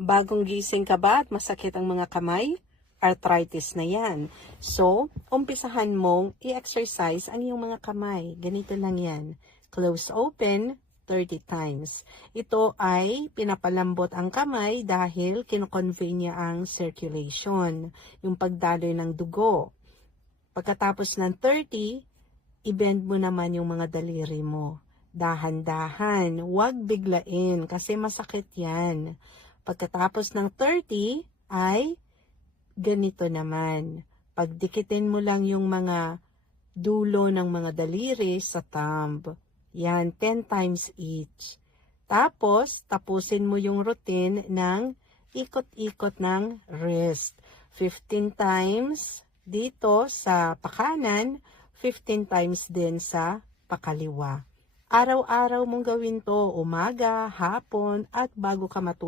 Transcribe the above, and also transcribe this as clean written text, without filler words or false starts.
Bagong gising ka ba at masakit ang mga kamay? Arthritis na yan. So, umpisahan mong i-exercise ang iyong mga kamay. Ganito lang yan. Close open, 30 times. Ito ay pinapalambot ang kamay dahil kinoconvey niya ang circulation, yung pagdaloy ng dugo. Pagkatapos ng 30, i-bend mo naman yung mga daliri mo. Dahan-dahan, huwag biglain kasi masakit yan. Pagkatapos ng 30 ay ganito naman. Pagdikitin mo lang yung mga dulo ng mga daliri sa thumb. Yan, 10 times each. Tapos, tapusin mo yung routine ng ikot-ikot ng wrist. 15 times dito sa pakanan, 15 times din sa pakaliwa. Araw-araw mong gawin to, umaga, hapon, at bago ka matulog.